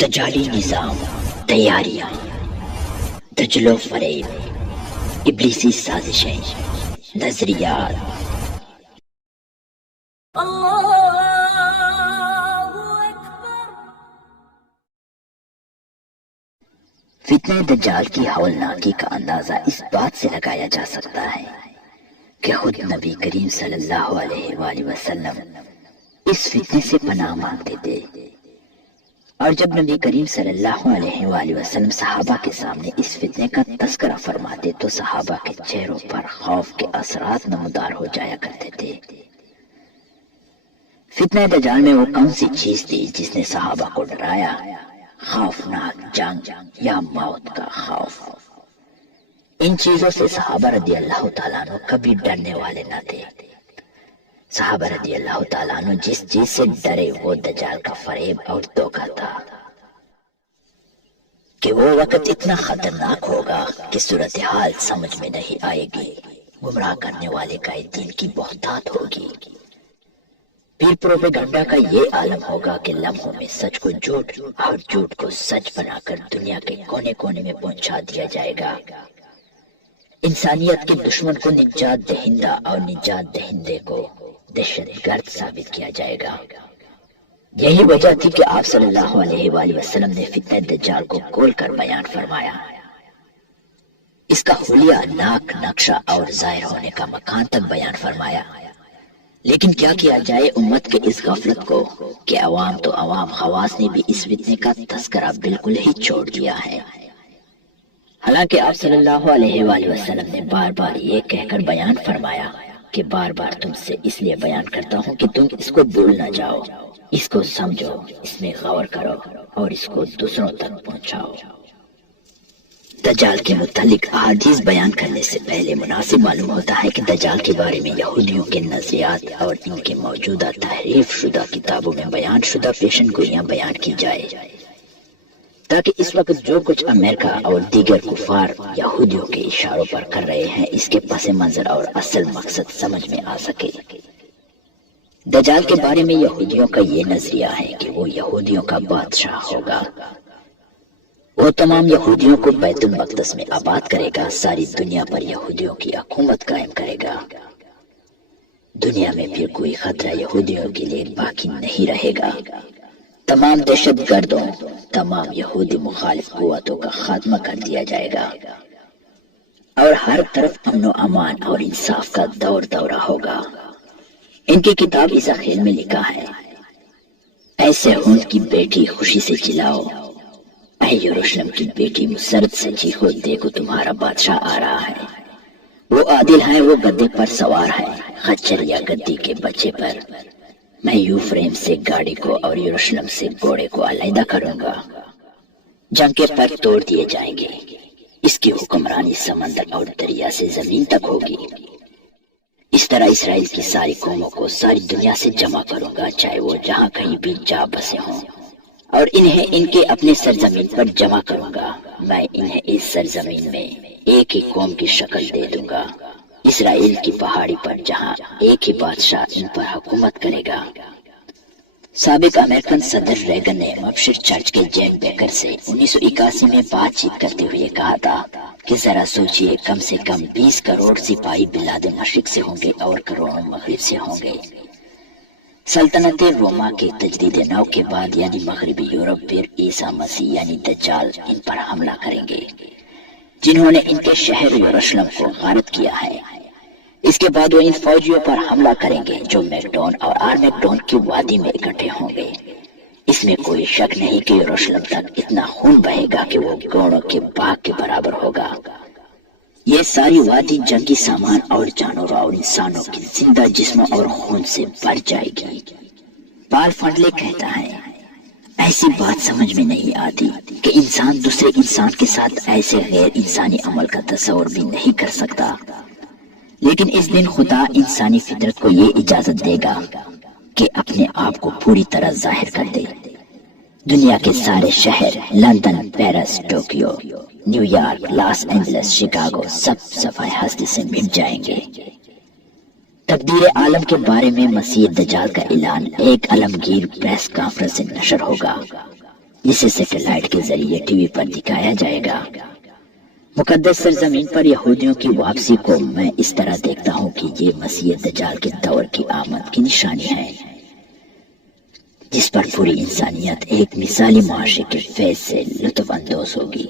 دجالی نظام، تیاریاں، دجل و فریب، ابلیسی سازشیں، نظریات۔ فتنہ دجال کی ہولناکی کا اندازہ اس بات سے لگایا جا سکتا ہے کہ خود نبی کریم صلی اللہ علیہ وآلہ وسلم اس فتنے سے پناہ مانگتے تھے، اور جب نبی کریم صلی اللہ علیہ وآلہ وسلم صحابہ کے سامنے اس فتنے کا تذکرہ فرماتے تو صحابہ کے چہروں پر خوف کے اثرات نمودار ہو جایا کرتے تھے۔ فتنہ دجال میں وہ کون سی چیز تھی جس نے صحابہ کو ڈرایا؟ خوفناک جنگ یا موت کا خوف۔ ان چیزوں سے صحابہ رضی اللہ تعالیٰ عنہ کبھی ڈرنے والے نہ تھے۔ صحابہ رضی اللہ تعالیٰ عنہ جس چیز سے ڈرے وہ دجال کا فریب اور دھوکہ تھا کہ وہ وقت اتنا خطرناک ہوگا کہ صورتحال سمجھ میں نہیں آئے گی، گمراہ کرنے والے کا دین کی بہتات ہوگی، پھر پروپیگنڈا کا یہ عالم ہوگا کہ لمحوں میں سچ کو جھوٹ اور جھوٹ کو سچ بنا کر دنیا کے کونے کونے میں پہنچا دیا جائے گا۔ انسانیت کے دشمن کو نجات دہندہ اور نجات دہندے کو دہشت گرد ثابت کیا جائے گا۔ یہی وجہ تھی کہ آپ صلی اللہ علیہ وآلہ وسلم نے فتنہ دجال کو کھول کر بیان فرمایا، اس کا حلیہ ناک نقشہ اور ظاہر ہونے کا مکان تک بیان فرمایا۔ لیکن کیا کیا جائے امت کے اس غفلت کو کہ عوام تو عوام، خواص نے بھی اس فتنے کا تذکرہ بالکل ہی چھوڑ دیا ہے۔ حالانکہ آپ صلی اللہ علیہ وآلہ وسلم نے بار بار یہ کہہ کر بیان فرمایا کہ بار بار تم سے اس لیے بیان کرتا ہوں کہ تم اس کو بھول نہ جاؤ، اس کو سمجھو، اس میں غور کرو اور اس کو دوسروں تک پہنچاؤ۔ دجال کے متعلق احادیث بیان کرنے سے پہلے مناسب معلوم ہوتا ہے کہ دجال کے بارے میں یہودیوں کے نظریات اور ان کے موجودہ تحریف شدہ کتابوں میں بیان شدہ پیشن گوئیاں بیان کی جائے، تاکہ اس وقت جو کچھ امریکہ اور دیگر کفار یہودیوں کے اشاروں پر کر رہے ہیں اس کے پس منظر اور اصل مقصد سمجھ میں آ سکے۔ دجال کے بارے میں یہودیوں کا یہ نظریہ ہے کہ وہ یہودیوں کا بادشاہ ہوگا، وہ تمام یہودیوں کو بیت المقدس میں آباد کرے گا، ساری دنیا پر یہودیوں کی حکومت قائم کرے گا، دنیا میں پھر کوئی خطرہ یہودیوں کے لیے باقی نہیں رہے گا، تمام دہشت گردوں، تمام یہودی مخالف قوتوں کا خاتمہ کر دیا جائے گا، اور ہر طرف امن و امان اور انصاف کا دور دورہ ہوگا۔ ان کی کتاب عیسیٰ میں لکھا ہے، ایسے ہون کی بیٹی خوشی سے چلاؤ، اے یروشلم کی بیٹی مسرت سے چیخو، دیکھو تمہارا بادشاہ آ رہا ہے، وہ عادل ہے، وہ گدے پر سوار ہے، خچر یا گدی کے بچے پر، میں یوفریم سے گاڑی کو اور یروشلم سے گھوڑے کو علیحدہ کروں گا، جنگ کے پر توڑ دیے جائیں گے، اس کی حکمرانی سمندر اور دریا سے زمین تک ہوگی، اس طرح اسرائیل کی ساری قوموں کو ساری دنیا سے جمع کروں گا، چاہے وہ جہاں کہیں بھی جا بسے ہوں، اور انہیں ان کے اپنے سرزمین پر جمع کروں گا، میں انہیں اس سرزمین میں ایک ہی قوم کی شکل دے دوں گا، اسرائیل کی پہاڑی پر جہاں ایک ہی بادشاہ ان پر حکومت کرے گا۔ سابق امریکن صدر ریگن نے مبشر چرچ کے جین بیکر سے 1981 میں بات چیت کرتے ہوئے کہا تھا کہ ذرا سوچئے، کم سے کم 20 کروڑ سپاہی بلاد مشرق سے ہوں گے اور کروڑوں مغرب سے ہوں گے۔ سلطنت روما کے تجدید نو کے بعد یعنی مغربی یورپ پھر عیسیٰ مسیح یعنی دجال ان پر حملہ کریں گے، جنہوں نے ان کے شہر یروشلم کو غارت کیا ہے۔ اس کے بعد وہ ان فوجیوں پر حملہ کریں گے جو میکڈون اور آرمیکڈون کی وادی میں اکٹھے ہوں گے۔ اس میں کوئی شک نہیں کہ یروشلم تک اتنا خون بہے گا کہ وہ گھوڑوں کے باغ کے برابر ہوگا۔ یہ ساری وادی جنگی سامان اور جانوروں اور انسانوں کے زندہ جسموں اور خون سے بھر جائے گی۔ پال فنڈلے کہتا ہے، ایسی بات سمجھ میں نہیں آتی کہ انسان دوسرے انسان کے ساتھ ایسے غیر انسانی عمل کا تصور بھی نہیں کر سکتا، لیکن اس دن خدا انسانی فطرت کو یہ اجازت دے گا کہ اپنے آپ کو پوری طرح ظاہر کر دے۔ دنیا کے سارے شہر، London, Paris, Tokyo, New York, Los Angeles, Chicago, سب صفحہ ہستی سے مٹ جائیں گے۔ تقدیر عالم کے بارے میں مسیح دجال کا اعلان ایک عالمگیر پریس کانفرنس سے نشر ہوگا۔ جسے سیٹلائٹ کے ذریعے ٹی وی پر دکھایا جائے گا۔ مقدس سرزمین پر یہودیوں کی واپسی کو میں اس طرح دیکھتا ہوں کہ یہ مسیح دجال کے دور کی آمد کی نشانی ہے، جس پر پوری انسانیت ایک مثالی معاشرے کے فیض سے لطف اندوز ہوگی۔